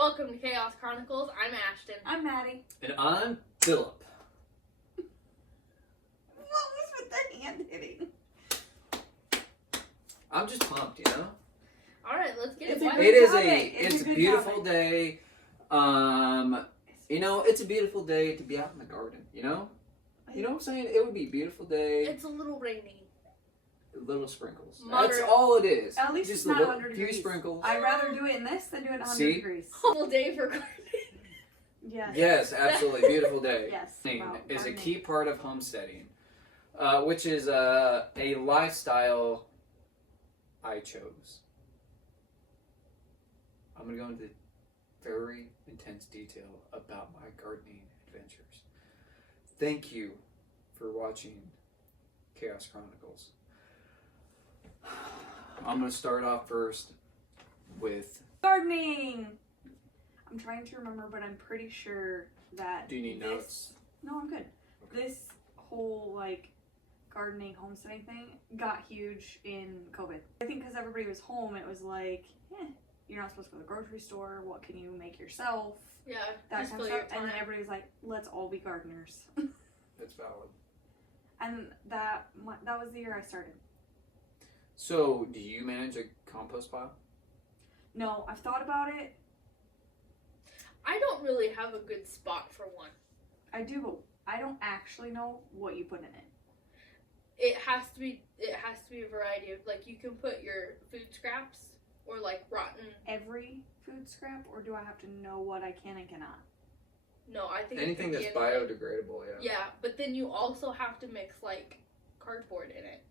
Welcome to Chaos Chronicles. I'm Ashton. I'm Maddie. And I'm Philip. What was with the hand hitting? I'm just pumped, you know? Alright, let's get it. It's a beautiful day. It's a beautiful day to be out in the garden, you know? You know what I'm saying? It would be a beautiful day. It's a little rainy. Little sprinkles. Moderate. That's all it is. At least just it's not 100 few degrees. sprinkles. I'd rather do it in this than do it at 100 See? degrees. Whole day for gardening. Yes. Yes, absolutely. Beautiful day. Yes. Is a key part of homesteading, which is a lifestyle I chose. I'm going to go into very intense detail about my gardening adventures. Thank you for watching Chaos Chronicles. I'm going to start off first with gardening. I'm trying to remember, but I'm pretty sure that. Do you need notes? No, I'm good. Okay. This whole gardening, homesteading thing got huge in COVID. I think because everybody was home, it was like, you're not supposed to go to the grocery store. What can you make yourself? Yeah, That just kind of fill stuff. your And then time. everybody was like, let's all be gardeners. That's valid. And that was the year I started. So, do you manage a compost pile? No, I've thought about it. I don't really have a good spot for one. I do, but I don't actually know what you put in it. It has to be a variety of, you can put your food scraps or rotten. Every food scrap, or do I have to know what I can and cannot? No, I think Anything it could that's be anything. biodegradable, yeah. Yeah, but then you also have to mix cardboard in it.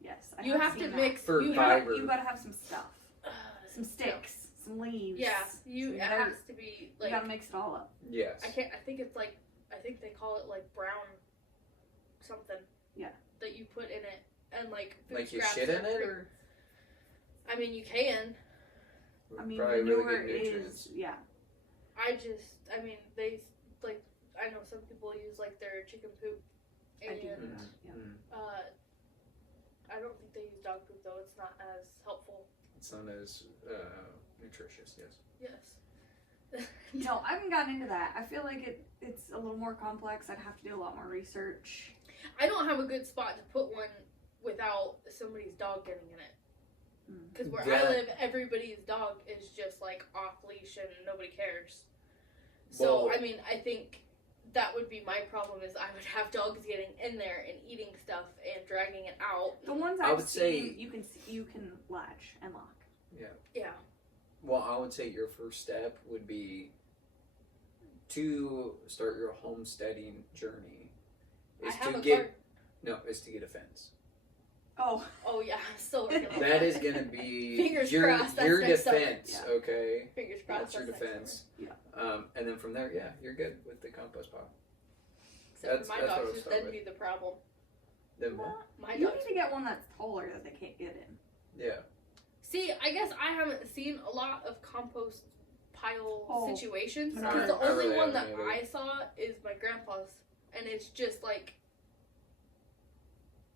Yes, You have to mix For you fiber. You gotta have some stuff, have, some sticks, some leaves. Yeah, some it dirt. has to be You gotta mix it all up. Yes. I think it's I think they call it brown something. Yeah. That you put in it and food Like you scraps shit in are it, pretty- or? I mean, you can. I mean, Probably manure really good nutrients. is yeah. They I know some people use their chicken poop, I and do that. Yeah. I don't think they use dog poop though. It's not as helpful. It's not as nutritious, yes. Yes. No, I haven't gotten into that. I feel like it's a little more complex. I'd have to do a lot more research. I don't have a good spot to put one without somebody's dog getting in it. Because where I live, everybody's dog is just off leash and nobody cares. So, Well, I think that would be my problem is I would have dogs getting in there and eating stuff and dragging it out. The ones I I've would seen, say- you can latch and lock. Yeah. Well, I would say your first step would be to start your homesteading journey. I have a garden. Is to get a fence. Oh, Yeah, I'm still working on That is going to be Fingers your crossed, that's your next summer. defense, Yeah. okay? Fingers crossed. That's your next defense. summer. And then from there, you're good with the compost pile. Except for my That's what I dogs, would just start that'd be the problem. Then what? My you dogs. need to get one that's taller that they can't get in. Yeah. See, I guess I haven't seen a lot of compost pile situations No, because the I only really one that haven't either. I saw is my grandpa's, and it's just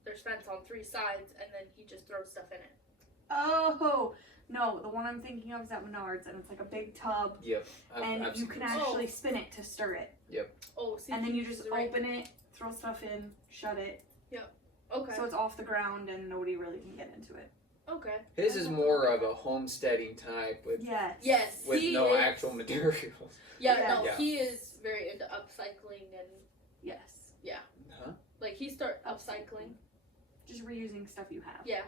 there's fence on 3 sides, and then he just throws stuff in it. Oh no, the one I'm thinking of is at Menards, and it's like a big tub, Yep. and I've you seen can those. actually spin it to stir it, Oh, see, and then he you just uses the right- open it, throw stuff in, shut it, Okay. so it's off the ground and nobody really can get into it. Okay. His is more of a homesteading type with Yes. with he no is, actual materials. Yeah, Yeah. no, Yeah. he is very into upcycling and Yes. Huh? he start upcycling. Just reusing stuff you have. Yeah.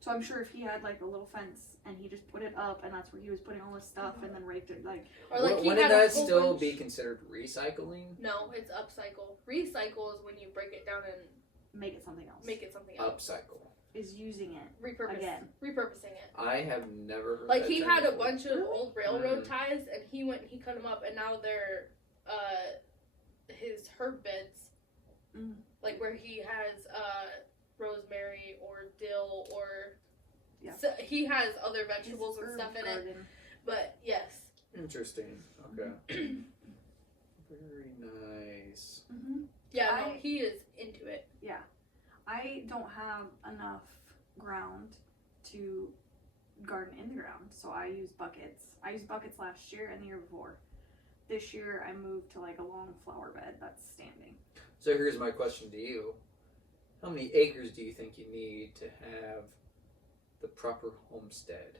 So I'm sure if he had a little fence and he just put it up and that's where he was putting all his stuff and then raked it Or he Wouldn't had a that whole still bunch- be considered recycling? No, it's upcycle. Recycle is when you break it down and make it something else. make it something else. Upcycle. Is using it Repurposing it. I have never heard that He term had a before. bunch of old railroad Mm. ties, and he went and he cut them up, and now they're his herb beds, Mm. where he has rosemary or dill or Yeah. so he has other vegetables His and herb stuff in it. garden. But yes, Interesting. Okay. Very nice. Mhm. yeah, no, I- he is into it. I don't have enough ground to garden in the ground, so I use buckets. I used buckets last year and the year before. This year I moved to like a long flower bed that's standing. So here's my question to you. How many acres do you think you need to have the proper homestead?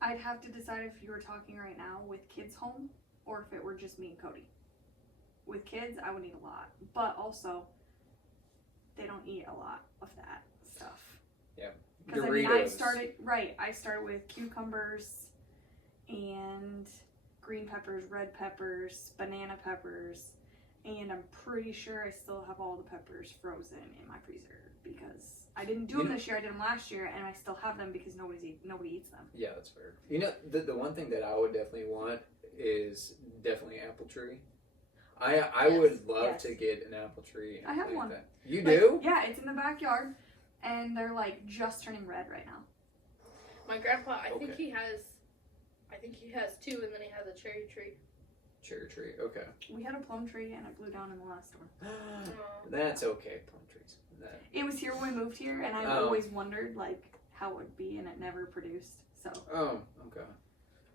I'd have to decide if you were talking right now with kids home or if it were just me and Cody. With kids, I would need a lot, but also they don't eat a lot of that stuff. Yeah. Because I mean, I started with cucumbers and green peppers, red peppers, banana peppers, and I'm pretty sure I still have all the peppers frozen in my freezer because I didn't do them this year. I did them last year, and I still have them because nobody eats them. Yeah, that's fair. You know, the one thing that I would definitely want is definitely apple tree. I would love to get an apple tree. And I have one. That. You do? Yeah, it's in the backyard, and they're like just turning red right now. My grandpa, I think he has 2, and then he has a cherry tree. Cherry tree, okay. We had a plum tree, and it blew down in the last storm. That's okay, plum trees. It was here when we moved here, and I always wondered like how it would be, and it never produced. So. Oh, okay.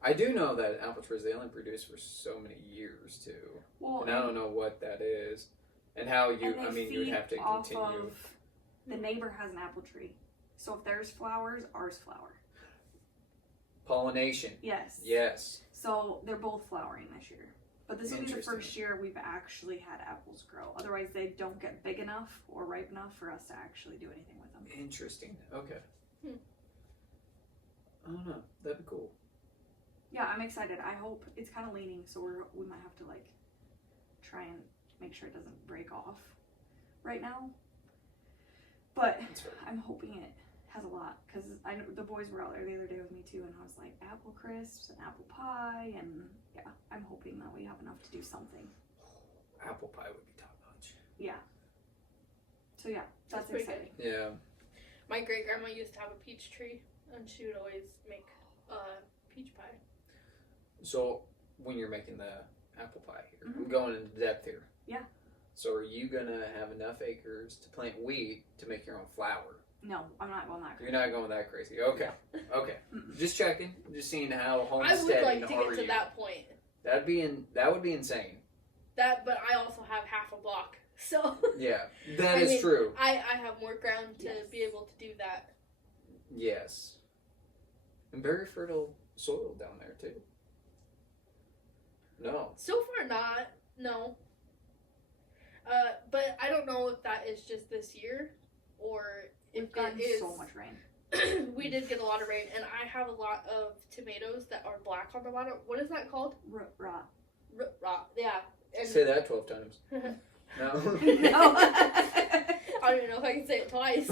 I do know that apple trees, they only produce for so many years too. Well, and I don't know what that is, and how you. I mean, you'd have to continue. The neighbor has an apple tree, so if theirs flowers, ours flower. Pollination. Yes. Yes. So they're both flowering this year. But this will be the first year we've actually had apples grow. Otherwise, they don't get big enough or ripe enough for us to actually do anything with them. Interesting. Okay. I don't know. That'd be cool. Yeah, I'm excited. I hope it's kind of leaning, so we might have to like try and make sure it doesn't break off right now. But I'm hoping it has a lot because I know the boys were out there the other day with me too, and I was like apple crisps and apple pie, and yeah, I'm hoping that we have enough to do something. Apple pie would be top notch. Yeah. So yeah, that's exciting. Yeah. My great grandma used to have a peach tree, and she would always make peach pie. So when you're making the apple pie here, I'm going into depth here. Yeah. So are you gonna have enough acres to plant wheat to make your own flour? No, I'm not going that crazy. You're not going that crazy. Okay. Okay. Just checking. Just seeing how homesteading I would like to get to that point. That would be insane. But I also have half a block, so. Yeah, that is true. I have more ground to be able to do that. Yes. And very fertile soil down there too. No. So far not. No. But I don't know if that is just this year or if it is so much rain. We did get a lot of rain, and I have a lot of tomatoes that are black on the bottom. What is that called? Root rot. Root rot. Yeah. And say that 12 times. No. No. I don't even know if I can say it twice.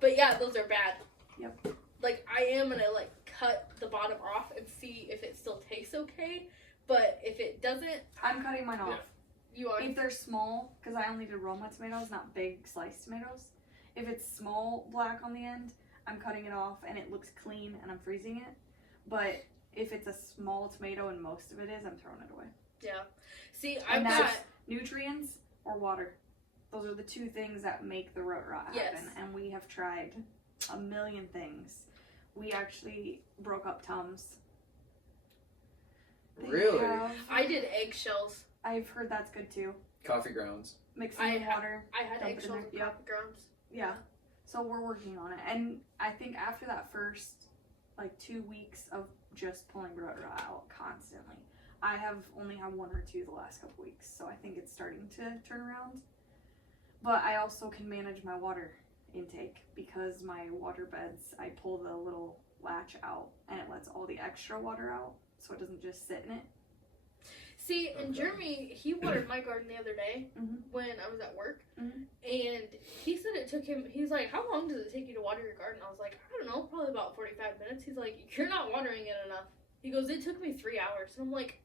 But yeah, those are bad. Yep. Like I am gonna like cut the bottom off and see if it still tastes okay. But if it doesn't, I'm cutting mine off. Yeah. You are. If they're small, because I only did Roma tomatoes, not big sliced tomatoes. If it's small black on the end, I'm cutting it off and it looks clean and I'm freezing it. But if it's a small tomato and most of it is, I'm throwing it away. Yeah. See, I've got nutrients or water. Those are the two things that make the root rot happen. Yes. And we have tried a million things. We actually broke up Tums. Really? I did eggshells. I've heard that's good too. Coffee grounds. Mixing water. I had eggshells and coffee grounds. Yeah. So we're working on it. And I think after that first, 2 weeks of just pulling root rot out constantly, I have only had 1 or 2 the last couple weeks. So I think it's starting to turn around. But I also can manage my water intake because my water beds, I pull the little latch out and it lets all the extra water out so it doesn't just sit in it. See, and Jeremy, he watered my garden the other day when I was at work, and he said it took him, he's like, how long does it take you to water your garden? I was like, I don't know, probably about 45 minutes. He's like, you're not watering it enough. He goes, it took me 3 hours. And I'm like,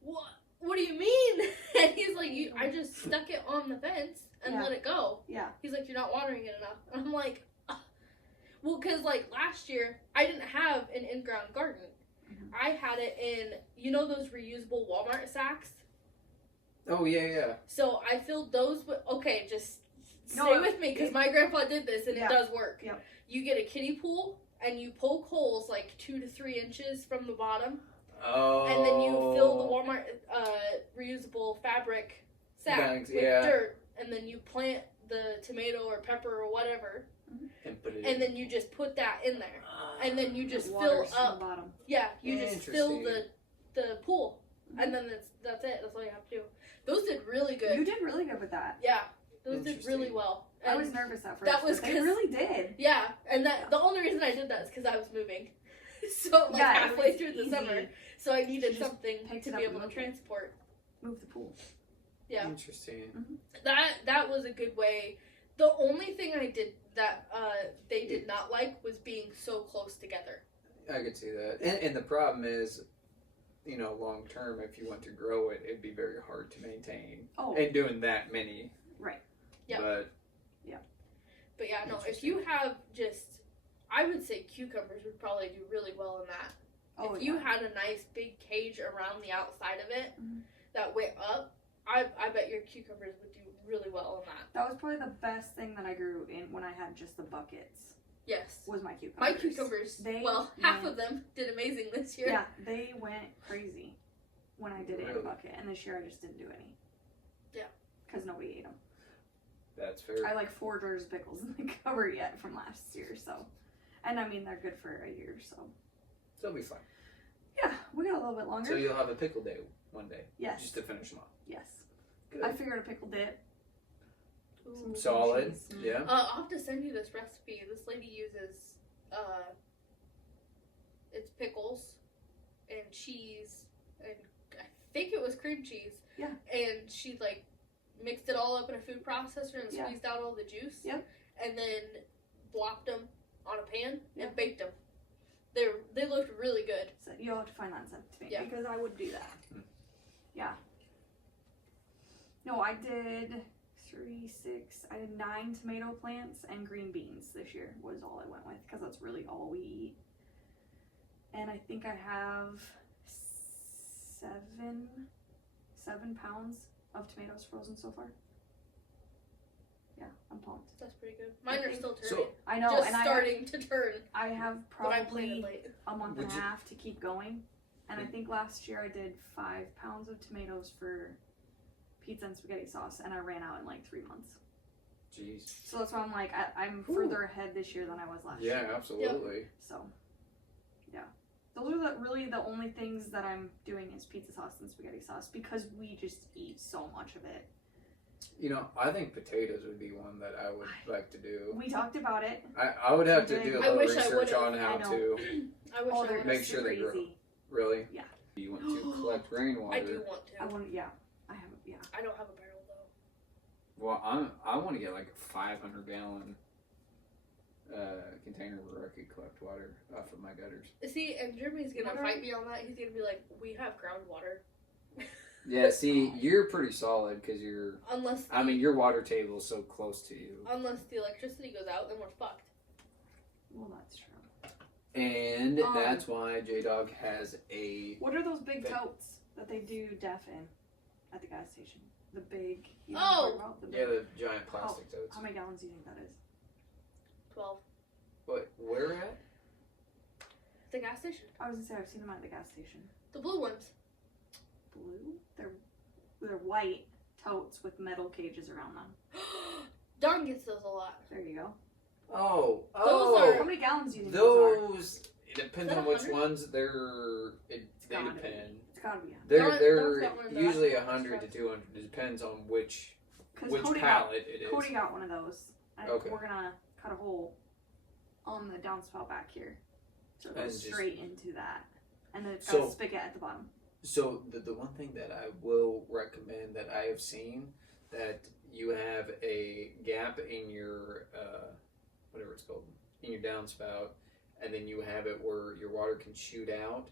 what do you mean? And he's like, I just stuck it on the fence and let it go. Yeah. He's like, you're not watering it enough. And I'm like, well, because last year, I didn't have an in-ground garden. I had it in, those reusable Walmart sacks? Oh, yeah. So I filled those with, just stay with me because my grandpa did this and it does work. Yep. you get a kiddie pool and you poke holes like 2 to 3 inches from the bottom. Oh. And then you fill the Walmart reusable fabric sack Bags, with yeah. dirt, and then you plant the tomato or pepper or whatever, and put it and then you just put that in there, and then you just It fill waters from up. the bottom. Yeah, you just fill Interesting. the pool, and then that's it. That's all you have to do. Those did really good. You did really good with that. Yeah, those did really Interesting. well. I And was nervous at first. that was but they 'cause- really did. yeah, and that the only reason I did that is because I was moving, so like Yeah, it halfway was through the easy. summer, so I needed You just something picked to it be up able to and moved it. transport. Move the pool. Yeah. Interesting. That was a good way. The only thing I did that they did not like was being so close together. I could see that. And the problem is, long term, if you want to grow it, it'd be very hard to maintain. Oh. And doing that many. Right. Yeah. But But yeah, no, if you have just, I would say cucumbers would probably do really well in that. Oh, If you yeah. had a nice big cage around the outside of it Mhm. that went up, I bet your cucumbers would do really well in that. That was probably the best thing that I grew in when I had just the buckets. Yes. Was my cucumbers. My cucumbers, They half went- of them did amazing this year. Yeah, they went crazy when I did it in a Really? bucket, and this year I just didn't do any. Yeah. Because nobody ate them. that's fair. I like 4 jars of pickles in the cupboard yet from last year, so. And I mean, they're good for a year, so. So it'll be fine. Yeah, we got a little bit longer. So you'll have a pickle day one day. Yes. Just to finish them off. Yes. Good. I figured a pickle dip. Ooh. Solid. cheese. Yeah. I'll have to send you this recipe. This lady uses, it's pickles and cheese, and I think it was cream cheese. Yeah. And she like mixed it all up in a food processor and Yeah. squeezed out all the juice. Yep. And then blopped them on a pan Yeah. and baked them. They looked really good. So you'll have to find that and send it to me Yeah. because I would do that. Hmm. Yeah. No, I did 3, 6. I did 9 tomato plants and green beans this year was all I went with because that's really all we eat. And I think I have 7 pounds of tomatoes frozen so far. Yeah, I'm pumped. That's pretty good. Mine are still turning. So- I know, just and starting to turn, I have but I planted probably late. a month Would and a you- half to keep going. And I think last year I did 5 pounds of tomatoes for pizza and spaghetti sauce, and I ran out in like 3 months. Jeez. So that's why I'm like, I'm Ooh. further ahead this year than I was last Yeah, year. absolutely. So, yeah. Those are really the only things that I'm doing is pizza sauce and spaghetti sauce because we just eat so much of it. I think potatoes would be one that I would like to do. We talked about it. I would have to We did. do a I little wish I research would've. on how I know. to I wish Oh, I they're would Make have. sure super they grow. easy. really. Yeah. You want to collect rainwater. I do want to. I want, yeah. I have, yeah. I don't have a barrel though. Well, I want to get like a 500-gallon container where I could collect water off of my gutters. See, and Jeremy's gonna Water? fight me on that. He's gonna be like, "We have groundwater." Yeah, see, you're pretty solid because you're. Unless I mean, your water table is so close to you. unless the electricity goes out, then we're fucked. Well, that's true. And Um, that's why J Dog has a. What are those big Big. totes that they do deaf in at the gas station? The big. You know Oh! what I'm talking about? The Yeah, big, the giant plastic totes. how many gallons do you think that is? 12. What? Where at? The gas station? I was gonna say I've seen them at the gas station. The blue ones. Blue? They're white totes with metal cages around them. Don gets those a lot. There you go. Oh, Those How many gallons do you think those are? those. It depends Is that on which 100? ones they're. They gotta be. depend. It's gotta be. They're Don's they're got one of the usually last 100 to ones. 200. It depends on which Because Cody, pallet it is. Cody got one of those. And Okay. we're gonna cut a hole on the downspout back here. So it And goes just- straight into that. And then it's got So- a spigot at the bottom. So the one thing that I will recommend that I have seen that you have a gap in your whatever it's called in your downspout, and then you have it where your water can shoot out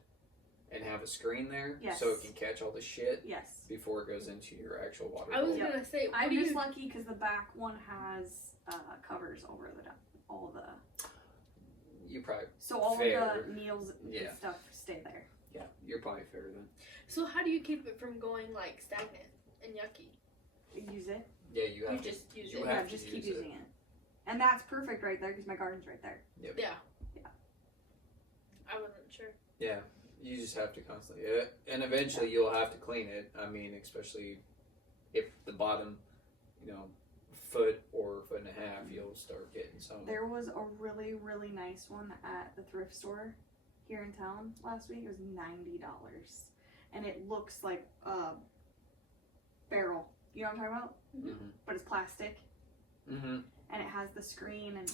and have a screen there, Yes. so it can catch all the shit Yes. before it goes into your actual water I was bowl. Yeah. gonna say, what I'm do just you... lucky because the back one has covers over all the. You probably So all Fair. of the meals Yeah. and stuff stay there. you're probably fair then. So how do you keep it from going, like, stagnant and yucky? Use it. Yeah, you You have just use you it. have Yeah, to just use keep it. using it. And that's perfect right there because my garden's right there. Yep. Yeah. I wasn't sure. Yeah. You just have to constantly, and eventually you'll have to clean it. I mean, especially if the bottom, foot or foot and a half, you'll start getting some. There was a really, really nice one at the thrift store here in town last week. It was $90, and it looks like a barrel. You know what I'm talking about? Mm-hmm. But it's plastic, Mm-hmm. and it has the screen and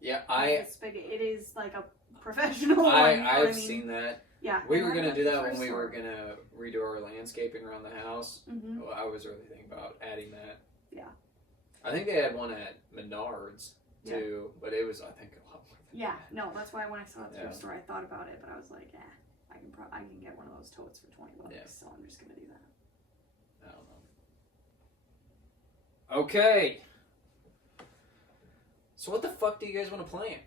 Yeah, it is like a professional one. You know what I've I mean? seen that. Yeah, We and were I gonna went do to that the when thrift we were store. gonna redo our landscaping around the house. Mhm. Well, I was really thinking about adding that. Yeah. I think they had one at Menards too, but it was, I think, a lot more. Yeah, no, that's why when I saw it at the thrift Yeah. store, I thought about it, but I was like, I can get one of those totes for $20, Yeah. so I'm just gonna do that. I don't know. Okay. So what the fuck do you guys want to plant?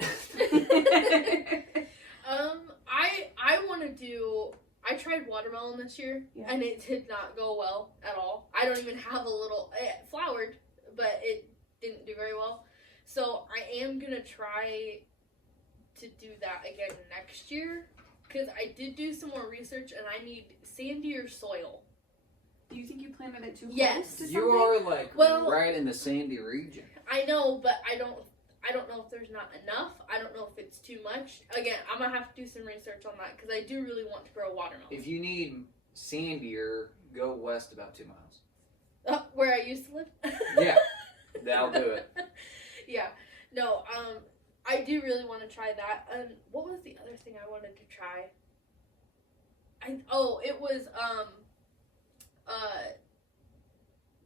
I want to do. I tried watermelon this year, Yeah. and it did not go well at all. I don't even have a little. It flowered, but it didn't do very well. So I am gonna try to do that again next year, because I did do some more research, and I need sandier soil. Do you think you planted it too Yes. close to You something? are like Well- right in the sandy region. I know, but I don't know if there's not enough. I don't know if it's too much. Again, I'm gonna have to do some research on that because I do really want to grow watermelon. If you need sandier, go west about 2 miles. Where I used to live. Yeah, that'll do it. Yeah. No. I do really want to try that. What was the other thing I wanted to try? It was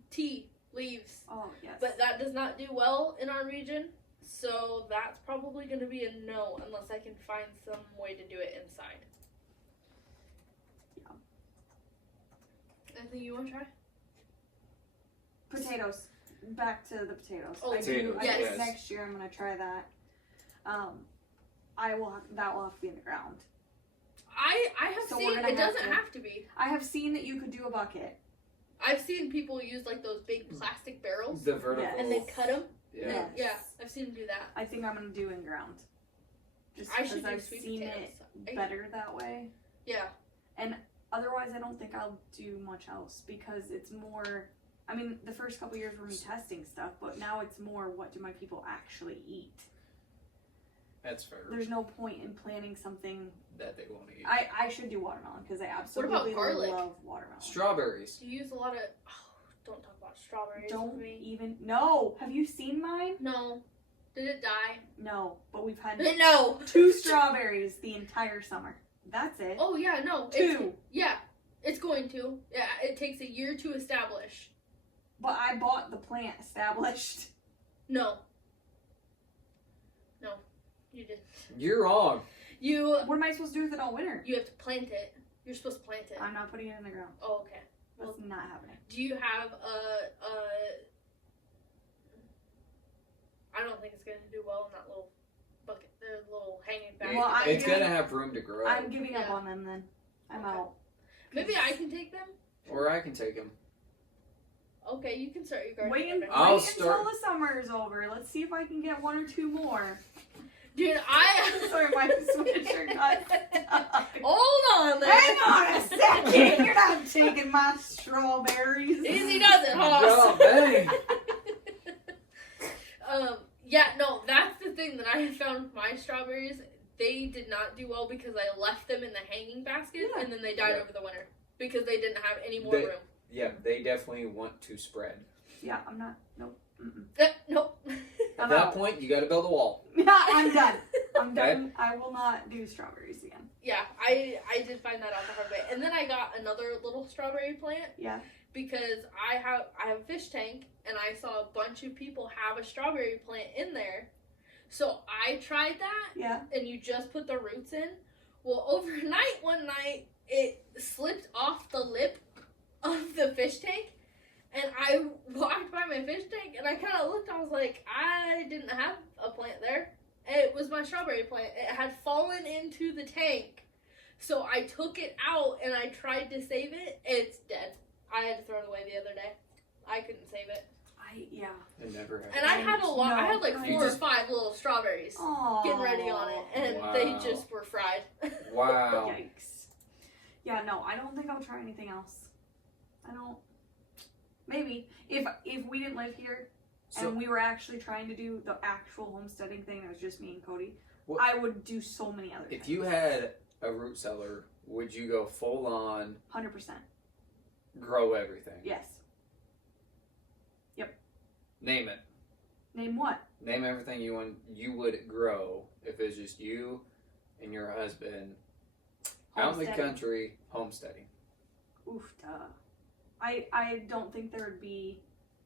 tea leaves. Oh, yes. But that does not do well in our region, so that's probably going to be a no unless I can find some way to do it inside. Yeah. Anything you want to try? Potatoes. Back to the potatoes. Oh, I potatoes, think yes. next year I'm gonna try that. That will have to be in the ground. I have So seen we're gonna it have doesn't to- have to be. I have seen that you could do a bucket. I've seen people use like those big plastic barrels The vertical. Yes. and then cut them. Yeah. Yeah, I've seen them do that. I think I'm gonna do in ground. Just I should because do I've sweet seen potatoes. it better that way. Yeah. Otherwise, I don't think I'll do much else because it's more. I mean, the first couple years were me testing stuff, but now it's more what do my people actually eat. That's fair. There's no point in planning something. That they won't eat. I should do watermelon because I absolutely garlic? love watermelon. Strawberries. Do you use a lot of? Don't talk about strawberries Don't with me. even. No. Have you seen mine? No. Did it die? No. But we've had No. 2 strawberries the entire summer. That's it. Oh yeah, no. 2. It's going to. Yeah, it takes a year to establish. But I bought the plant established. No. No, you didn't. You're wrong. You What am I supposed to do with it all winter? have to plant it. You're supposed to plant it. I'm not putting it in the ground. Oh, okay. That's not happening. Do you have I don't think it's gonna do well in that little bucket, the little hanging bag. Well, I'm It's giving- gonna have room to grow. I'm giving up Yeah. on them then. I'm Okay. out. Maybe I can take them. Or I can take them. Okay, you can start your garden. Wait, together. I'll wait start- until the summer is over. Let's see if I can get 1 or 2 more. Dude, Sorry, my switcher got stuck. Hold on there. Hang on a second. You're not taking my strawberries. Easy does it, Hoss. Oh, bang. Yeah, no, that's the thing that I have found with my strawberries. They did not do well because I left them in the hanging basket Yeah. and then they died Yeah. over the winter because they didn't have any more They- room. Yeah, they definitely want to spread. Yeah, I'm not. Nope. Mm-mm. Nope. At I'm that out. point, you gotta build a wall. I'm done. I'm Okay. done. I will not do strawberries again. Yeah, I did find that out the hard way. And then I got another little strawberry plant Yeah. because I have a fish tank and I saw a bunch of people have a strawberry plant in there. So I tried that Yeah. and you just put the roots in. Well, overnight one night it slipped off the lip of the fish tank and I walked by my fish tank and I kind of looked, I was like, I didn't have a plant there. It was my strawberry plant. It had fallen into the tank. So I took it out and I tried to save it. It's dead. I had to throw it away the other day. I couldn't save it. I It never happened. And I had a lot. No, I had like I 4 or just- 5 little strawberries Aww. getting ready on it, and Wow. they just were fried. Wow. Yikes. Yeah, no, I don't think I'll try anything else. I don't. Maybe if we didn't live here So, and we were actually trying to do the actual homesteading thing, it was just me and Cody. What- I would do so many other things. if you had a root cellar, would you go full on 100%. grow everything? Yes. Name it. Name what? Name everything you would grow if it's just you and your husband out in the Homesteading. country homesteading. Oof, duh. I don't think there would be.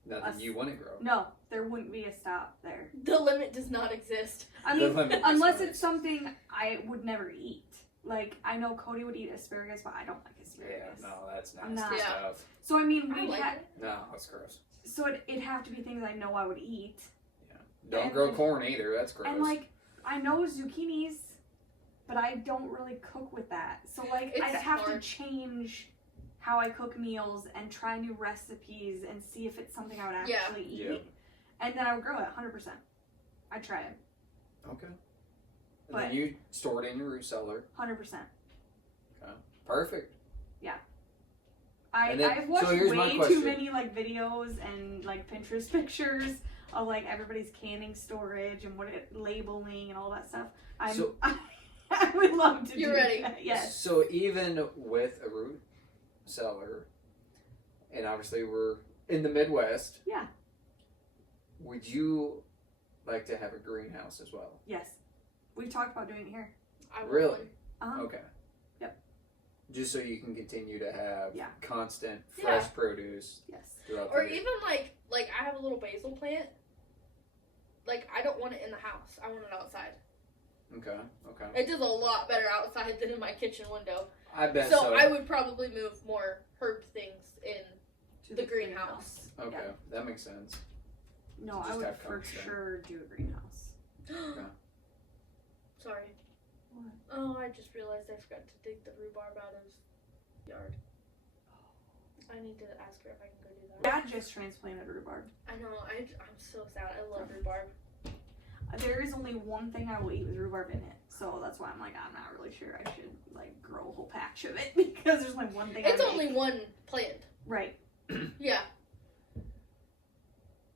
Nothing you wouldn't grow. No, there wouldn't be a stop there. The limit does not exist. I The mean, limit unless is it's something I would never eat. Like, I know Cody would eat asparagus, but I don't like Yeah, asparagus. no, that's I'm nasty not- stuff. So, I mean, I we'd like have. it. No, that's gross. So, it'd have to be things I know I would eat. Don't And grow then- corn either. That's gross. And, like, I know zucchinis, but I don't really cook with that. So, like, It's I'd have hard. to change how I cook meals and try new recipes and see if it's something I would Yeah. actually eat. Yeah. And then I would grow it 100%. I'd try it Okay. And But- then you store it in your root cellar. 100%. Perfect. I've And then- watched so here's my way too question. many like videos and like Pinterest pictures of like everybody's canning storage and what it labeling and all that stuff. So- I would love to You're do ready. that. Yes. So even with a root cellar, and obviously we're in the Midwest. Yeah. Would you like to have a greenhouse as well? Yes. We've talked about doing it here. I want Really? one. Uh-huh. Okay. Yep. Just so you can continue to have Yeah. constant fresh Yeah. produce Yes. throughout Or the year. even like I have a little basil plant. Like I don't want it in the house. I want it outside. Okay. It does a lot better outside than in my kitchen window. I bet So so. I would probably move more herb things in To the greenhouse. Okay, Yeah. that makes sense. No, Just I would have for constant. sure do a greenhouse. Sorry. What? Oh, I just realized I forgot to dig the rhubarb out of the yard. I need to ask her if I can go do that. Dad just transplanted rhubarb. I know. I'm so sad. I love rhubarb. There is only one thing I will eat with rhubarb in it, so that's why I'm like I'm not really sure I should like grow a whole patch of it because there's only one thing. It's I only make. one plant. Right. Yeah.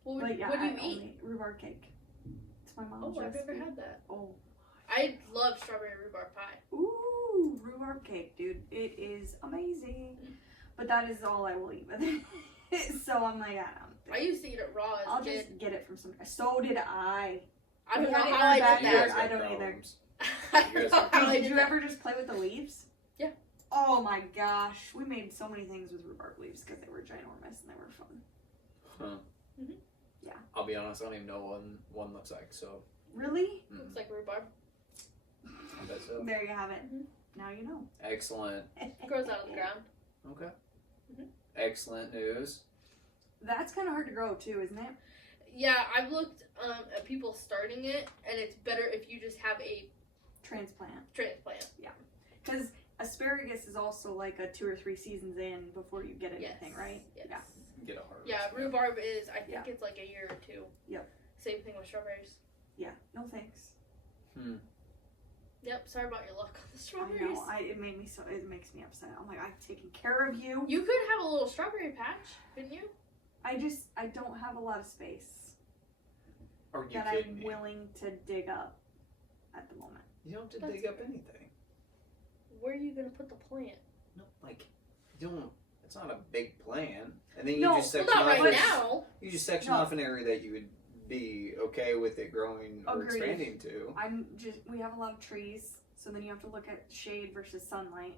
What But yeah, what do you I eat? only rhubarb cake. It's my mom's Oh, I've recipe. never had that. Oh. I love strawberry rhubarb pie. Ooh, rhubarb cake, dude. It is amazing. But that is all I will eat with it. So I'm like, I used to eat it raw as I'll a kid. just get it from some. So did I. I don't we know had it in how our I did backyard. You guys that. got I don't either. problems. I You guys don't know have how I Did you that. ever just play with the leaves? Yeah. Oh my gosh, we made so many things with rhubarb leaves because they were ginormous and they were fun. Huh. Mhm. Yeah. I'll be honest, I don't even know what one looks like, so. Really? Looks like rhubarb. I bet so. There you have it. Mhm. Now you know. Excellent. It grows out of the ground. Okay. Mhm. Excellent news. That's kind of hard to grow too, isn't it? Yeah, I've looked at people starting it, and it's better if you just have a Transplant. transplant. Because asparagus is also like a 2 or 3 seasons in before you get anything, Yes. right? Yes. Yeah. Get a harvest. Yeah, rhubarb is, I think Yeah. it's like a year or 2. Yep. Same thing with strawberries. Yeah. No thanks. Yep, sorry about your luck on the I strawberries. know. It makes me upset. I'm like, I've taken care of you. You could have a little strawberry patch, couldn't you? I don't have a lot of space Are you that kidding I'm me? willing to dig up at the moment. You don't have to That's dig up fair. anything. Where are you going to put the plant? No, like, you don't. It's not a big plan. And then you No, just Well, section not off. right but- now. You just section No. off an area that you would be okay with it growing or Agreed. expanding to. We have a lot of trees, so then you have to look at shade versus sunlight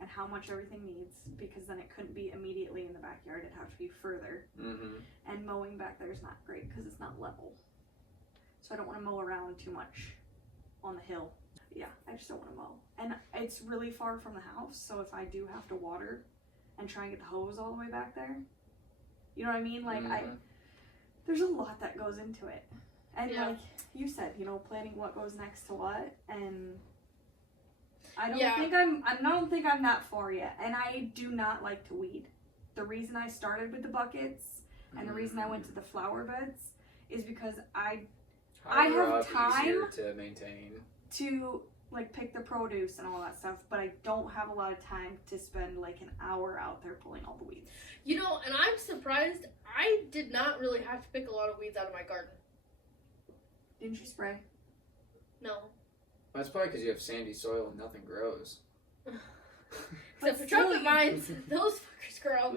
and how much everything needs, because then it couldn't be immediately in the backyard. It'd have to be further. Mm-hmm. And mowing back there is not great because it's not level. So I don't want to mow around too much on the hill. Yeah, I just don't want to mow. And it's really far from the house, so if I do have to water and try and get the hose all the way back there, you know what I mean? Like, there's a lot that goes into it. And Yeah. like you said, planning what goes next to what, and I don't Yeah. think I don't think I'm that far yet. And I do not like to weed. The reason I started with the buckets And the reason I went to the flower beds is because I Higher have up, time easier to maintain. to like pick the produce and all that stuff, but I don't have a lot of time to spend like an hour out there pulling all the weeds. You know, and I'm surprised I did not really have to pick a lot of weeds out of my garden. Didn't you spray? No. That's probably because you have sandy soil and nothing grows. Except for trumpet vines, those fuckers grow.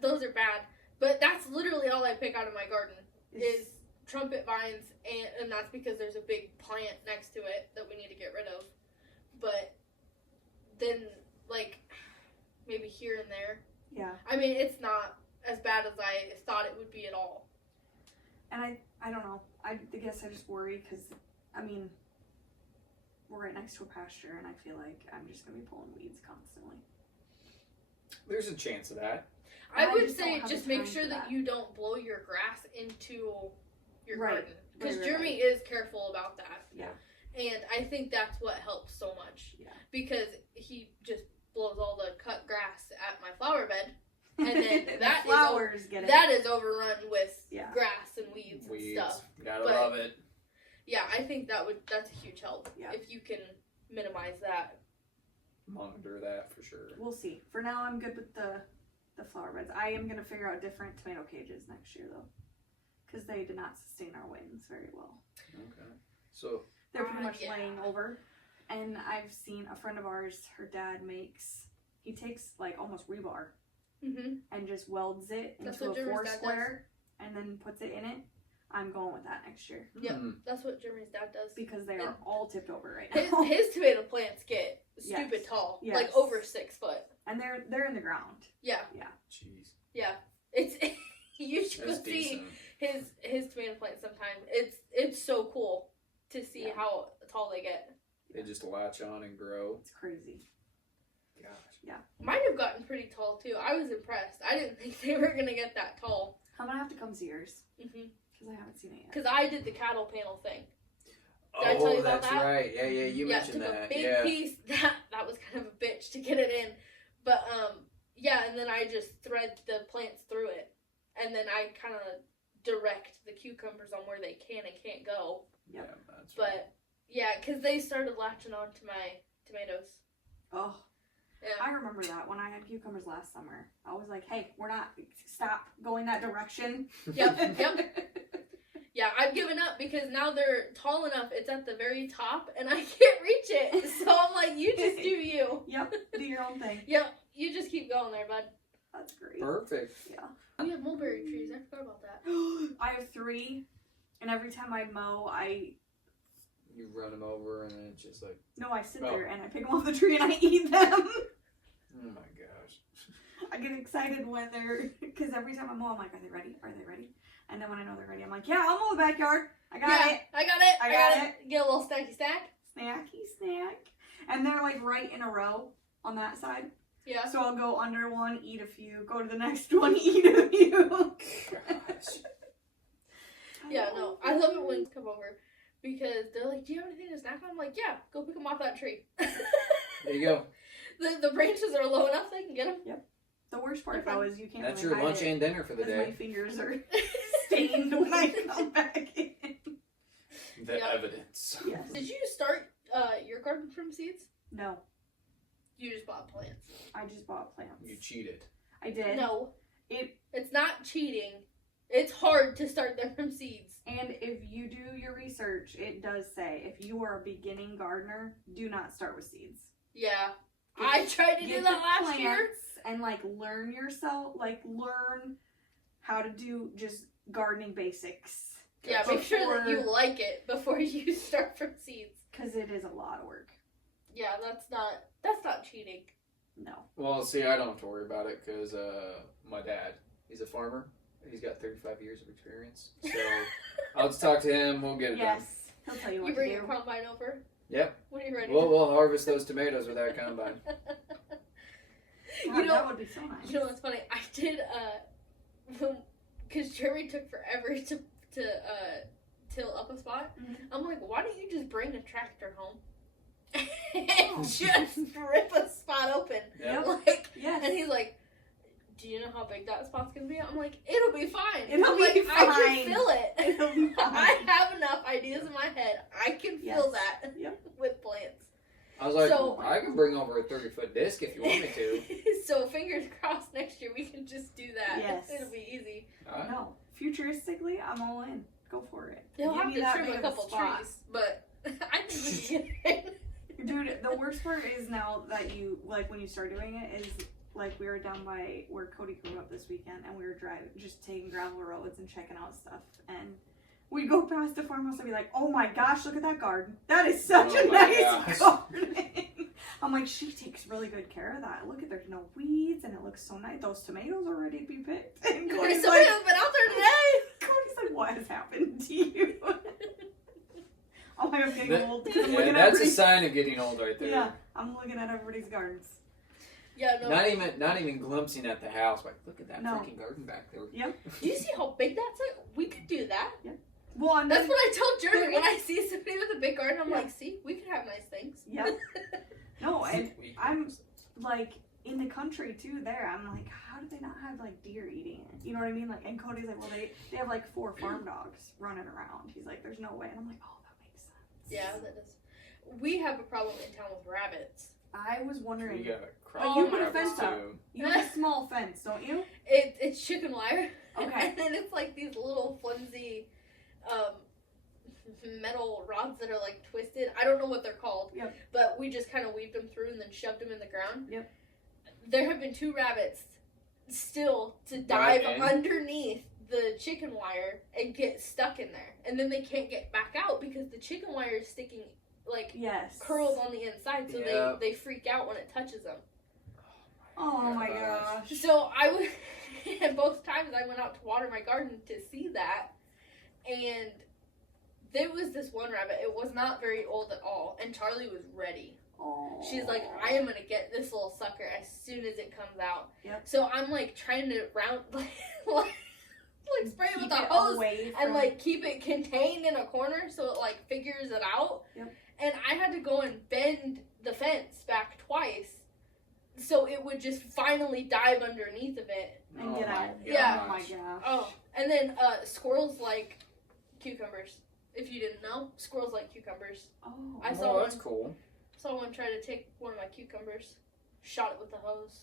Those are bad. But that's literally all I pick out of my garden is trumpet vines, and that's because there's a big plant next to it that we need to get rid of. But then, like, maybe here and there. Yeah. I mean, it's not as bad as I thought it would be at all. And I don't know. I guess I just worry because, I mean, we're right next to a pasture, and I feel like I'm just going to be pulling weeds constantly. There's a chance of that. I would say just make sure that you don't blow your grass into your garden. Because Jeremy is careful about that. Yeah. And I think that's what helps so much. Yeah. Because he just blows all the cut grass at my flower bed. And then that is overrun with grass and weeds and stuff. Gotta love it. Yeah, I think that's a huge help. Yeah. If you can minimize that. Monitor that for sure. We'll see. For now, I'm good with the flower beds. I am going to figure out different tomato cages next year, though. Because they did not sustain our winds very well. Okay. So they're pretty much laying over. And I've seen a friend of ours, her dad he takes like almost rebar and just welds it into a 4-square and then puts it in it. I'm going with that next year. Yep, that's what Jeremy's dad does. Because they are all tipped over right now. His tomato plants get stupid tall, like over 6 foot. And they're in the ground. Yeah. Yeah. Jeez. Yeah. It's you should go see his tomato plants sometime. It's so cool to see how tall they get. They just latch on and grow. It's crazy. Gosh. Yeah. Mine have gotten pretty tall too. I was impressed. I didn't think they were gonna get that tall. I'm gonna have to come see yours. Because I haven't seen it yet. Because I did the cattle panel thing. Did I tell you about that? Right. Yeah, you mentioned that. A big piece. That was kind of a bitch to get it in. But, and then I just thread the plants through it. And then I kind of direct the cucumbers on where they can and can't go. Yep. Yeah, that's right. But, because they started latching on to my tomatoes. Oh. Yeah. I remember that when I had cucumbers last summer. I was like, hey, stop going that direction. Yep. Yeah, I've given up because now they're tall enough. It's at the very top, and I can't reach it. So I'm like, you just do you. Yep, do your own thing. Yep, you just keep going there, bud. That's great. Perfect. Yeah. We have mulberry trees. I forgot about that. I have 3, and every time I mow, You run them over, and then it's just like... No, I sit there, and I pick them off the tree, and I eat them. Oh my gosh. I get excited when they're... Because every time I mow, I'm like, are they ready? Are they ready? And then when I know they're ready, I'm like, yeah, I'll mow the backyard. I got it. I got it. Get a little snacky snack. Snacky snack. And they're like right in a row on that side. Yeah. So I'll go under one, eat a few, go to the next one, eat a few. Gosh. Yeah, no. I love it when they come over because they're like, do you have anything to snack on? I'm like, yeah, go pick them off that tree. There you go. The branches are low enough they can get them. Yep. The worst part though is you can't. That's really your lunch and dinner for the day. My fingers are stained when I come back in. The evidence. Yes. Did you start your garden from seeds? No. You just bought plants. I just bought plants. You cheated. I did. No. It's not cheating. It's hard to start them from seeds. And if you do your research, it does say if you are a beginning gardener, do not start with seeds. Yeah. I tried to do that last year. And learn yourself, learn how to do just gardening basics. Yeah, make sure that you like it before you start from seeds. Because it is a lot of work. Yeah, that's not cheating. No. Well, see, I don't have to worry about it because my dad, he's a farmer. He's got 35 years of experience. So I'll just talk to him. We'll get it done. Yes. He'll tell you what to do. You bring your combine over? Yep. When are you ready? We'll harvest those tomatoes with that combine. God, that would be so nice. You know what's funny? I did, because Jeremy took forever to till up a spot. Mm-hmm. I'm like, why don't you just bring a tractor home and just rip a spot open? Yep. Yes. And he's like, do you know how big that spot's gonna be? I'm like, it'll be fine. It'll be like, fine. I can feel it. It'll be fine. I have enough ideas in my head. I can feel that with plants. I was like, I can bring over a 30-foot disc if you want me to. So fingers crossed next year we can just do that. Yes. It'll be easy. No, futuristically, I'm all in. Go for it. They'll have to trim a couple trees, but I think we can get it. Dude, the worst part is now that you, like, when you start doing it, is, like, we were down by where Cody grew up this weekend, and we were driving, just taking gravel roads and checking out stuff, and we'd go past the farmhouse and be like, oh my gosh, look at that garden. That is such a nice garden. I'm like, she takes really good care of that. Look at, there's no weeds, and it looks so nice. Those tomatoes are ready to be picked. And Cody's like, have been out there today. Cody's like, what has happened to you? Oh my God, I'm getting old. Yeah, that's a sign of getting old right there. Yeah, I'm looking at everybody's gardens. Yeah, no. Not even glimpsing at the house. Like, look at that freaking garden back there. Yep. Do you see how big that's like? We could do that. Yep. Well, and that's what I tell Jordan when I see somebody with a big garden. I'm like, see, we could have nice things. Yep. No, and I'm like in the country too. There, I'm like, how do they not have like deer eating it? You know what I mean? Like, and Cody's like, well, they have like 4 farm dogs running around. He's like, there's no way, and I'm like, oh, that makes sense. Yeah, that does. We have a problem in town with rabbits. I was wondering. We got you put a fence up. You have a small fence, don't you? It's chicken wire. Okay. And then it's like these little flimsy metal rods that are like twisted. I don't know what they're called. Yep. But we just kind of weaved them through and then shoved them in the ground. Yep. There have been 2 rabbits still to dive underneath the chicken wire and get stuck in there. And then they can't get back out because the chicken wire is sticking like curled on the inside, so they freak out when it touches them. Oh my gosh. So I was and both times I went out to water my garden to see that, and there was this one rabbit. It was not very old at all, and Charlie was ready. Oh. She's like, I am gonna get this little sucker as soon as it comes out. Yep. So I'm like trying to like spray it with a hose and like keep it contained in a corner so it like figures it out. Yep. And I had to go and bend the fence back twice so it would just finally dive underneath of it and get out. Yeah. Oh my gosh. Oh, and then squirrels like cucumbers. If you didn't know, squirrels like cucumbers. Oh, that's cool. Saw one try to take one of my cucumbers, shot it with a hose.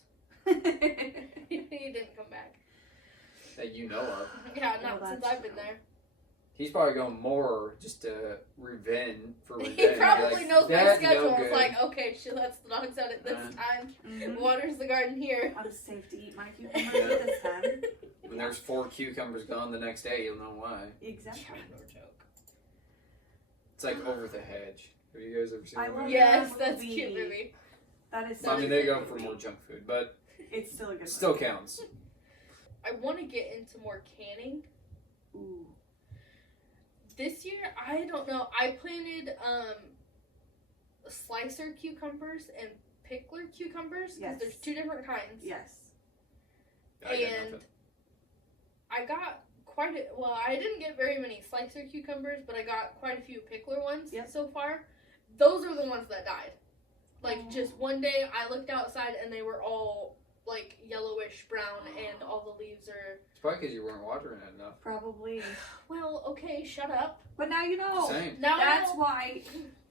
He didn't come back. That you know of. Yeah, not since I've been there. He's probably going more just to revenge. He probably knows my schedule. It's like, okay, she lets the dogs out at this time, waters the garden here. I'm safe to eat my cucumbers at this time. When there's 4 cucumbers gone the next day, you'll know why. Exactly. No joke. It's like Over the Hedge. Have you guys ever seen that? Yes, that's a cute movie. That is. I mean, they go for more junk food, but it's still a good. Still counts. I want to get into more canning. Ooh. This year, I don't know. I planted slicer cucumbers and pickler cucumbers because there's 2 different kinds. Yes. And I got I didn't get very many slicer cucumbers, but I got quite a few pickler ones so far. Those are the ones that died. Like, just one day I looked outside and they were all, like, yellowish brown and all the leaves are... It's probably because you weren't watering it enough. Probably. Well, okay, shut up. But now you know. Same. Now that's why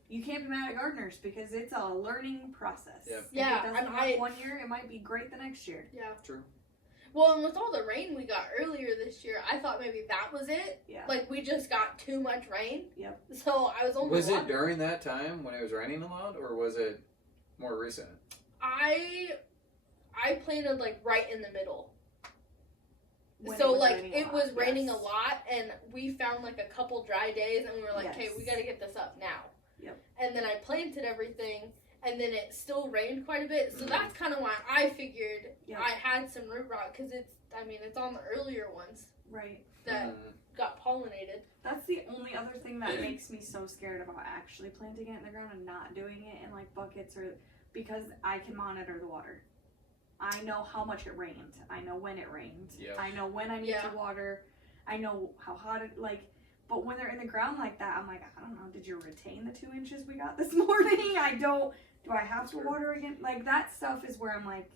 you can't be mad at gardeners, because it's a learning process. Yep. Yeah. If it doesn't work one year, it might be great the next year. Yeah. True. Well, and with all the rain we got earlier this year, I thought maybe that was it. Yeah. Like, we just got too much rain. Yep. So I was only... Was it during that time when it was raining a lot, or was it more recent? I planted, like, right in the middle. When so, like, it was raining a lot, and we found, like, a couple dry days, and we were like, okay, we got to get this up now. Yep. And then I planted everything, and then it still rained quite a bit. So that's kind of why I figured I had some root rot, because it's on the earlier ones. Right. That got pollinated. That's the only other thing that makes me so scared about actually planting it in the ground and not doing it in, like, buckets, or because I can monitor the water. I know how much it rained. I know when it rained. Yep. I know when I need to water. I know how hot it, like, but when they're in the ground like that, I'm like, I don't know, did you retain the 2 inches we got this morning? Do I have to water again? Like, that stuff is where I'm like,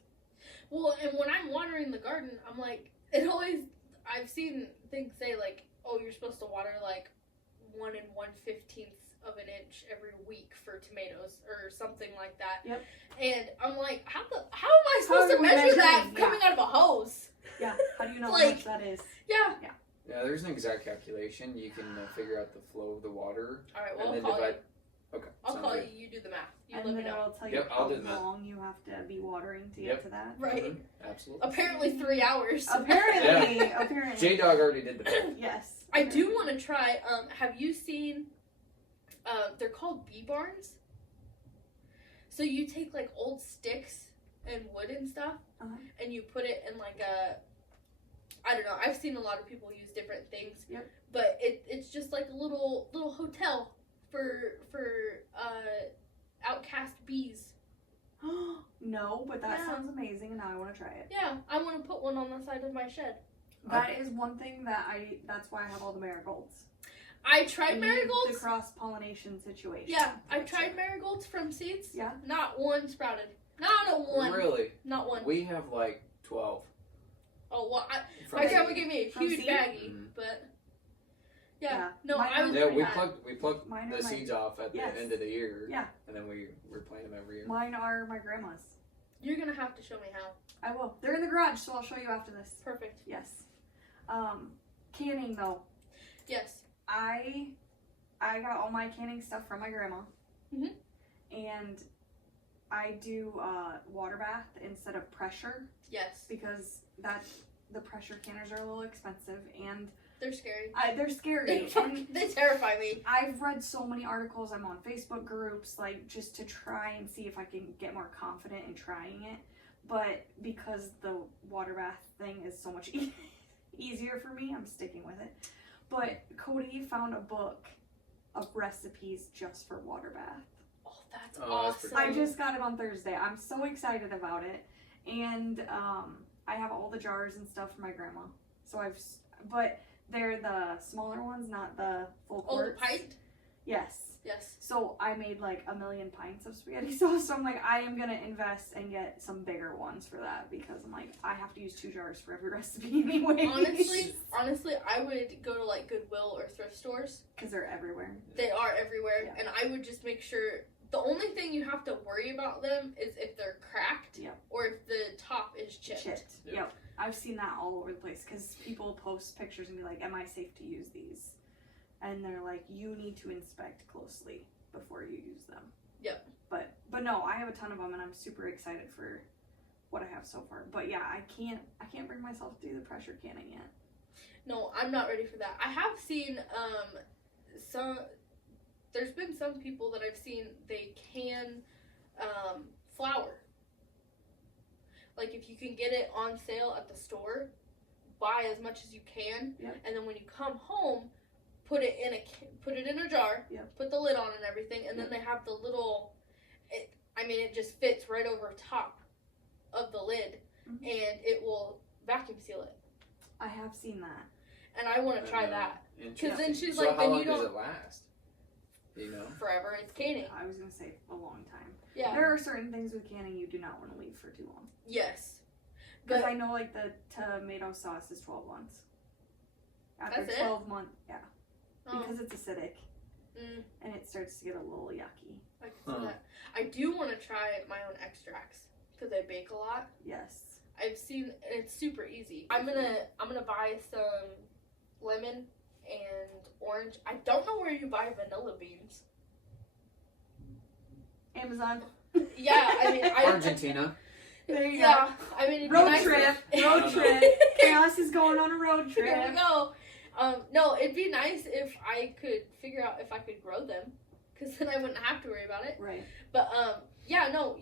Well, and when I'm watering the garden, I'm like, I've seen things say like, oh, you're supposed to water like 1 1/15 of an inch every week for tomatoes or something like that. Yep. And I'm like, how am I supposed to measure that coming out of a hose? Yeah. How do you know Like, how much that is? Yeah. Yeah, there's an exact calculation. You can figure out the flow of the water. All right. Well, and I'll then call divide. you. Okay. I'll sounds call good. you. You do the math. You And let me then know. I'll tell you Yep, how I'll do that. long you have to be watering to Yep. get to that. Right. Absolutely. Apparently 3 hours. Apparently. Apparently. J-Dog already did the math. Yes. I do want to try. Have you seen? They're called bee barns. So you take like old sticks and wood and stuff, and you put it in like a. I don't know. I've seen a lot of people use different things. Yep. But it's just like a little hotel for outcast bees. No, but that Yeah. sounds amazing, and now I want to try it. Yeah, I want to put one on the side of my shed. That is one thing that's why I have all the marigolds. I tried I need marigolds. The cross-pollination situation. Yeah, I tried marigolds from seeds. Yeah. Not one sprouted. Not a one. Really? Not one. We have like 12. Oh, well, From my seed. grandma gave me a From huge seed? baggie, Mhm. but yeah. Yeah. No, Mine I was Yeah, pretty we mad. plucked Mine the are seeds off at the Yes. end of the year. Yeah. And then we replant them every year. Mine are my grandma's. You're gonna have to show me how. I will. They're in the garage, so I'll show you after this. Perfect. Yes. Canning though. Yes. I got all my canning stuff from my grandma. Mhm. And I do water bath instead of pressure Yes. because the pressure canners are a little expensive and They're scary. they're scary. And They terrify me. I've read so many articles. I'm on Facebook groups, like just to try and see if I can get more confident in trying it. But because the water bath thing is so much easier for me, I'm sticking with it. But Cody found a book of recipes just for water bath. Oh, that's Oh, that's awesome. pretty I just got it on Thursday. I'm so excited about it. And I have all the jars and stuff for my grandma. So but they're the smaller ones, not the full Oh, the quarts. pint? Yes. Yes. So I made like 1 million pints of spaghetti sauce. So I'm like, I am gonna invest and get some bigger ones for that because I'm like, I have to use 2 jars for every recipe anyway. Honestly, I would go to like Goodwill or thrift stores. Because they're everywhere. They are everywhere, Yeah. and I would just make sure. The only thing you have to worry about them is if they're cracked, Yep. or if the top is chipped. Yeah. Yep. I've seen that all over the place because people post pictures and be like, am I safe to use these? And they're like, you need to inspect closely before you use them. Yep. But no, I have a ton of them and I'm super excited for what I have so far. But yeah, I can't bring myself to do the pressure canning yet. No, I'm not ready for that. I have seen there's been some people that I've seen, they can flour. Like if you can get it on sale at the store, buy as much as you can, Yep. and then when you come home, put it in a jar, Yep. put the lid on and everything, and then they have the little, it just fits right over top of the lid, Mhm. and it will vacuum seal it. I have seen that. And I want to try that. Interesting. then she's so like, how then long you does don't- it last? Do you know? Forever. It's canning. I was gonna say a long time. Yeah. There are certain things with canning you do not want to leave for too long. Yes. Because But I know like the tomato sauce is 12 months. After That's it? 12 months, yeah. oh, Because it's acidic mm, and it starts to get a little yucky. I can see that. I do want to try my own extracts because I bake a lot. Yes. I've seen it's super easy. I'm gonna buy some lemon and orange. I don't know where you buy vanilla beans. Amazon. Yeah, I mean, Argentina. There you yeah, I mean, it'd be Road nice trip. if- Road trip. Chaos is going on a road Here we trip. go. No, it'd be nice if I could figure out if I could grow them, because then I wouldn't have to worry about it. Right. But yeah, no,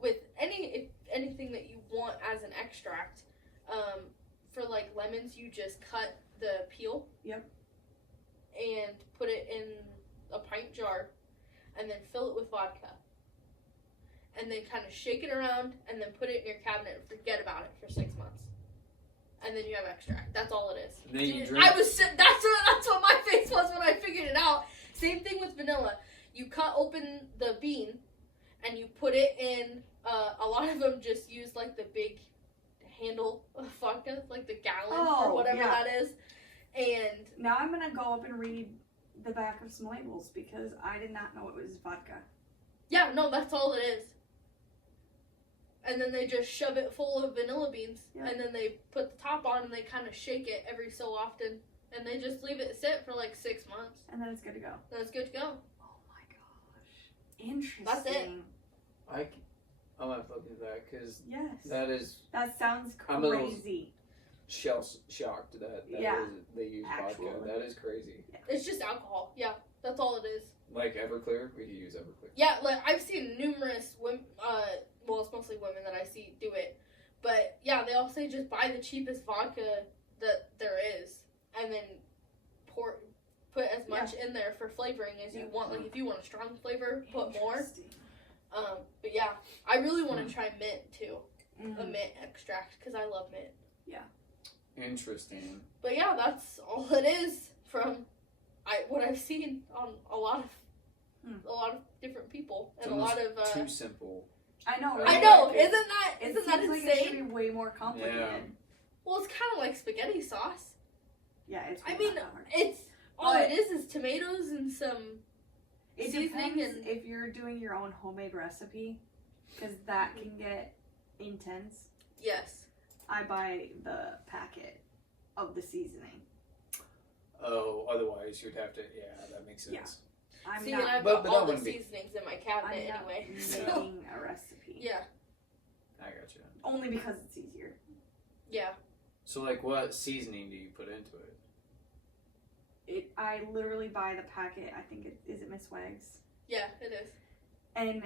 with anything that you want as an extract, for like lemons, you just cut the peel. Yep. And put it in a pint jar, and then fill it with vodka. And then kind of shake it around, and then put it in your cabinet and forget about it for 6 months. And then you have extract. That's all it is. And then you Dude, drink. that's what my face was when I figured it out. Same thing with vanilla. You cut open the bean, and you put it in. A lot of them just use like the big handle of vodka, like the gallon or whatever that is. And now I'm gonna go up and read the back of some labels because I did not know it was vodka. Yeah, no, that's all it is. And then they just shove it full of vanilla beans, and then they put the top on and they kind of shake it every so often, and they just leave it sit for like 6 months. And then it's good to go. Then it's good to go. Oh my gosh. Interesting. That's it. I'll have to look into that because yes. That sounds crazy. I'm a little shocked that they use actual vodka. That is crazy. Yeah. It's just alcohol. Yeah, that's all it is. Like Everclear, we could use Everclear. Yeah, like I've seen numerous women. Well, it's mostly women that I see do it, but yeah, they all say just buy the cheapest vodka that there is, and then put as much in there for flavoring as you want. Like if you want a strong flavor, put more. But yeah, I really want to try mint too, a mint extract because I love mint. Yeah. Interesting. But yeah, that's all it is from what I've seen on a lot of different people and a lot of too simple. I know. Right? I know. Isn't that it insane? Like it should be way more complicated. Yeah. Well, it's kind of like spaghetti sauce. Yeah, it's. I mean, it's all it is tomatoes and some seasoning. And if you're doing your own homemade recipe, because that can get intense. Yes. I buy the packet of the seasoning. Oh, otherwise you'd have to. Yeah, that makes sense. Yeah. I've got all the seasonings in my cabinet anyway. Making a recipe. Yeah. I got you. Only because it's easier. Yeah. So, like, what seasoning do you put into it? I literally buy the packet. I think is it Miss Wags? Yeah, it is. And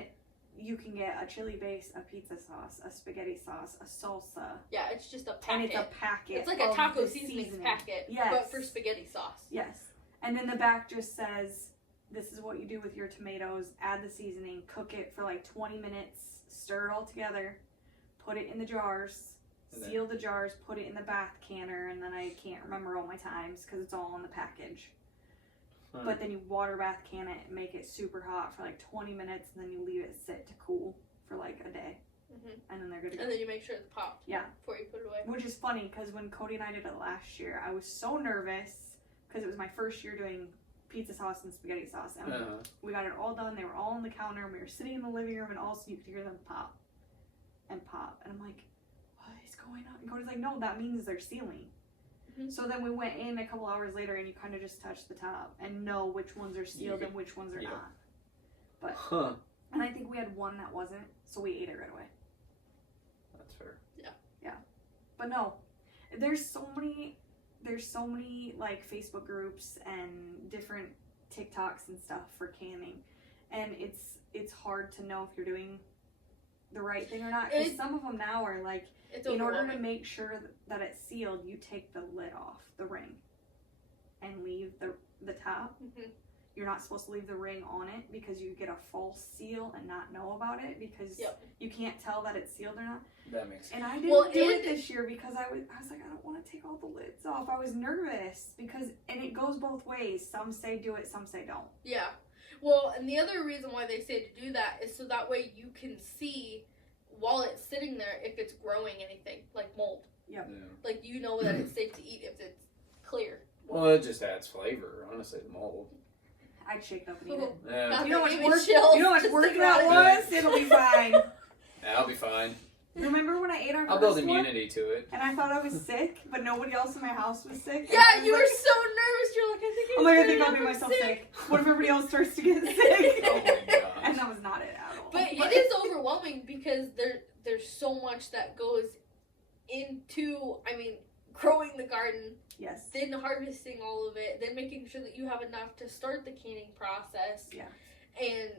you can get a chili base, a pizza sauce, a spaghetti sauce, a salsa. Yeah, it's just a packet. And it's a packet. It's like a taco seasoning packet, but for spaghetti sauce. Yes. And then the back just says, this is what you do with your tomatoes. Add the seasoning, cook it for like 20 minutes, stir it all together, put it in the jars, seal the jars, put it in the bath canner, and then I can't remember all my times because it's all in the package. But then you water bath can it, make it super hot for like 20 minutes, and then you leave it sit to cool for like a day. And then they're good to go. And then you make sure it's popped before you put it away. Which is funny because when Cody and I did it last year, I was so nervous because it was my first year doing pizza sauce and spaghetti sauce. And we got it all done. They were all on the counter, and we were sitting in the living room, and all of a sudden you could hear them pop and pop. And I'm like, what is going on? And Cody's like, no, that means they're sealing. So then we went in a couple hours later, and you kind of just touch the top and know which ones are sealed and which ones are not. But and I think we had one that wasn't, so we ate it right away. That's fair. Yeah. But no, there's so many like Facebook groups and different TikToks and stuff for canning, and it's hard to know if you're doing the right thing or not. Because some of them now are like, in order to make sure that it's sealed, you take the lid off the ring and leave the top. You're not supposed to leave the ring on it because you get a false seal and not know about it because you can't tell that it's sealed or not. That makes sense. And I didn't do it this year because I was like, I don't want to take all the lids off. I was nervous and it goes both ways. Some say do it, some say don't. Yeah. Well, and the other reason why they say to do that is so that way you can see while it's sitting there if it's growing anything, like mold. Yep. Yeah. Like you know that it's safe to eat if it's clear. Well, it just adds flavor, honestly, the mold. I'd shake it up and eat it. Yeah. You know how much work that was? It'll be fine. I'll be fine. Remember when I ate our I'll build immunity to it. And I thought I was sick, but nobody else in my house was sick? Yeah, you were so nervous. You're like, I think I'll be myself sick. What if everybody else starts to get sick? Oh my gosh. And that was not it at all. But it is overwhelming because there's so much that goes into, growing the garden. Yes. Then harvesting all of it. Then making sure that you have enough to start the canning process. Yeah. And,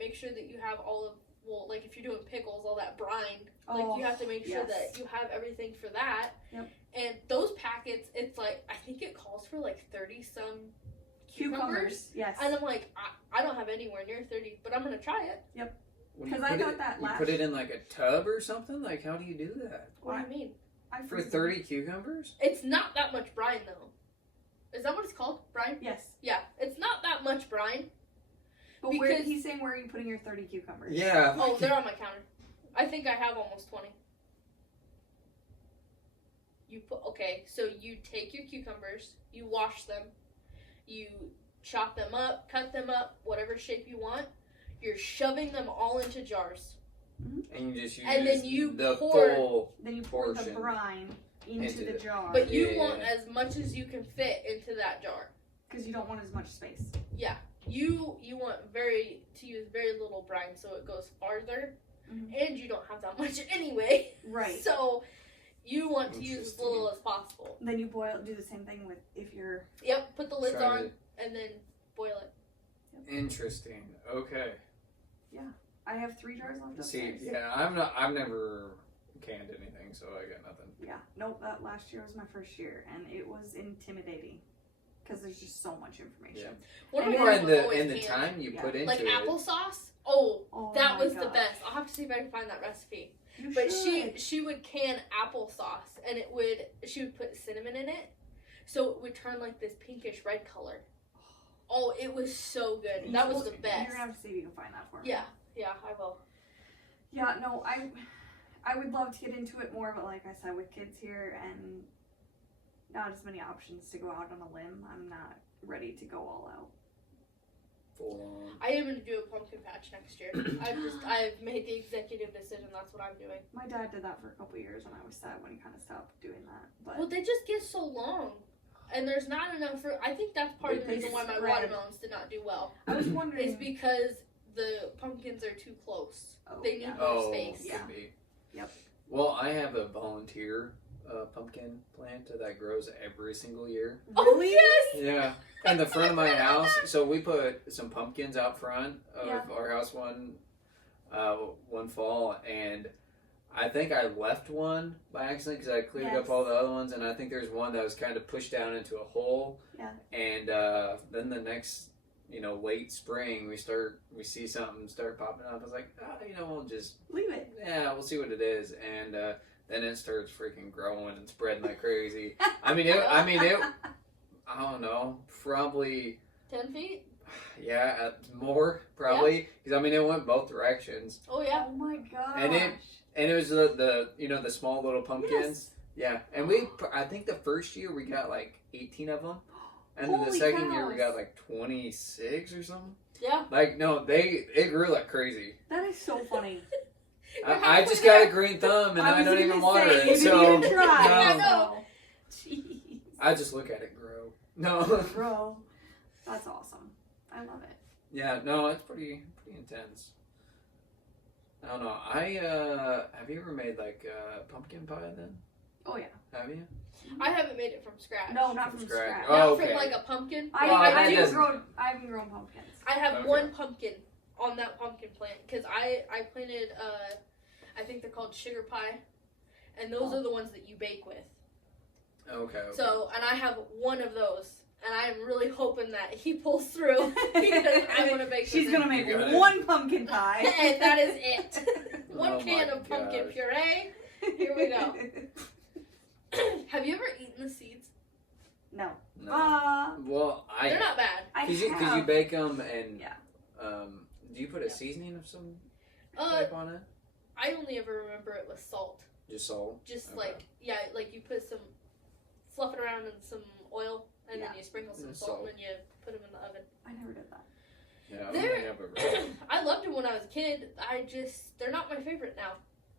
make sure that you have all of, like if you're doing pickles, all that brine. You have to make sure that you have everything for that. Yep. And those packets, it's like, I think it calls for like 30-some cucumbers. Yes. And I'm like, I don't have anywhere near 30, but I'm going to try it. Yep. Because I got that last. You put it in like a tub or something? Like, how do you do that? What do you mean? For 30 cucumbers? It's not that much brine, though. Is that what it's called? Brine? Yes. Yeah. It's not that much brine. But Because- he's saying, where are you putting your 30 cucumbers? Yeah. Oh, they're on my counter. I think I have almost 20. So you take your cucumbers, you wash them, you chop them up, cut them up, whatever shape you want. You're shoving them all into jars. And you just use And then you the pour- full Then you pour the portion brine into the jar. But you Yeah. want as much as you can fit into that jar. Because you don't want as much space. You want to use very little brine so it goes farther, and you don't have that much anyway. Right. So you want to use as little as possible. Then you do the same thing with if you're. Yep, put the lids Try on it. and then boil it. Interesting. Okay. I have 3 jars left See, upstairs. yeah, I've never canned anything, so I got nothing. Yeah. Nope. That last year was my first year, and it was intimidating because there's just so much information. One of And my Or then- grandmas in always the canned, time you put into like it. applesauce. Oh, Oh, that my was the gosh. best. I'll have to see if I can find that recipe. You But should. she would can applesauce, and she would put cinnamon in it, so it would turn like this pinkish red color. Oh, it was so good. That was the best. You're gonna have to see if you can find that for me. Yeah, I will. Yeah, no, I would love to get into it more, but like I said, with kids here and not as many options to go out on a limb, I'm not ready to go all out. Full on. I am gonna do a pumpkin patch next year. I've made the executive decision. That's what I'm doing. My dad did that for a couple years, and I was sad when he kind of stopped doing that. But Well, they just get so long, and there's not enough fruit. I think that's part of the They reason why my spread. watermelons did not do well. I was Is wondering. because the pumpkins are too close. Oh, They need yeah. more Oh, space. could Yeah. be. Yep. Well, I have a volunteer pumpkin plant that grows every single year. Oh yes. Yeah, in the front of my house. So we put some pumpkins out front of Yeah. our house one fall, and I think I left one by accident because I cleared up Yes. all the other ones, and I think there's one that was kind of pushed down into a hole. Yeah. And then the next, late spring, we see something start popping up. I was like, we'll just Leave it. we'll see what it is, and then it starts freaking growing and spreading like crazy. I don't know, probably 10 feet. more probably because it went both directions, Oh yeah. Oh my gosh. and it was the small little pumpkins. Yeah, and I think the first year we got like 18 of them, and then the Holy second year we cows. got like 26 or something. Yeah. Like no, it grew like crazy. That is so funny. I just got a green thumb and I was don't gonna even water say, it, you didn't so even try. I no. know. Jeez. I just look at it grow. No. Bro, that's awesome. I love it. Yeah, no, it's pretty intense. I don't know. Have you ever made like pumpkin pie then? Oh yeah. Have you? I haven't made it from scratch. No, not From from scratch. scratch. Oh, Not okay. from like a pumpkin. I Well, that haven't doesn't- grown pumpkins. I have Okay. one pumpkin on that pumpkin plant because I planted I think they're called sugar pie, and those are the ones that you bake with. Okay. So, and I have one of those, and I'm really hoping that he pulls through because I want to bake. She's with gonna him. make You got it. one pumpkin pie. And that is it. One Oh can my of pumpkin gosh. puree. Here we go. Have you ever eaten the seeds? No. No. Well, They're not bad. I Cause you have. bake them and Yeah. do you put a Yeah. seasoning of some Uh, type on it? I only ever remember it with salt. Just salt. Just Okay. like you put some, fluff it around in some oil, and Yeah. then you sprinkle some And salt, salt. and then you put them in the oven. I never did that. Yeah. I They're- only have a I loved them when I was a kid. They're not my favorite now.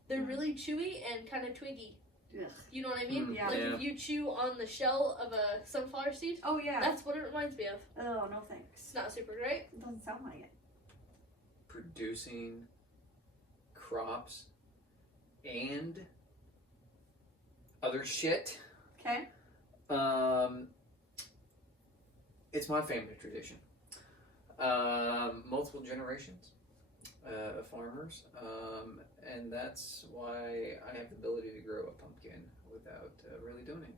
They're Mm. really chewy and kind of twiggy. Ugh. You know what I mean? Yeah. Like Yeah. if you chew on the shell of a sunflower seed, Oh yeah. that's what it reminds me of. Oh no thanks. It's not super great. It doesn't sound like it. producing crops and other shit. Okay. It's my family tradition. Multiple generations of farmers, and that's why I have the ability to grow a pumpkin without really doing anything.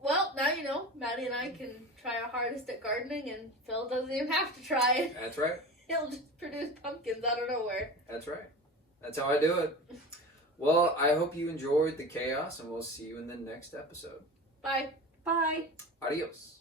Well, now you know. Maddie and I can try our hardest at gardening, and Phil doesn't even have to try it. That's right. He'll just produce pumpkins out of nowhere. That's right. That's how I do it. Well, I hope you enjoyed the chaos, and we'll see you in the next episode. Bye. Bye. Adios.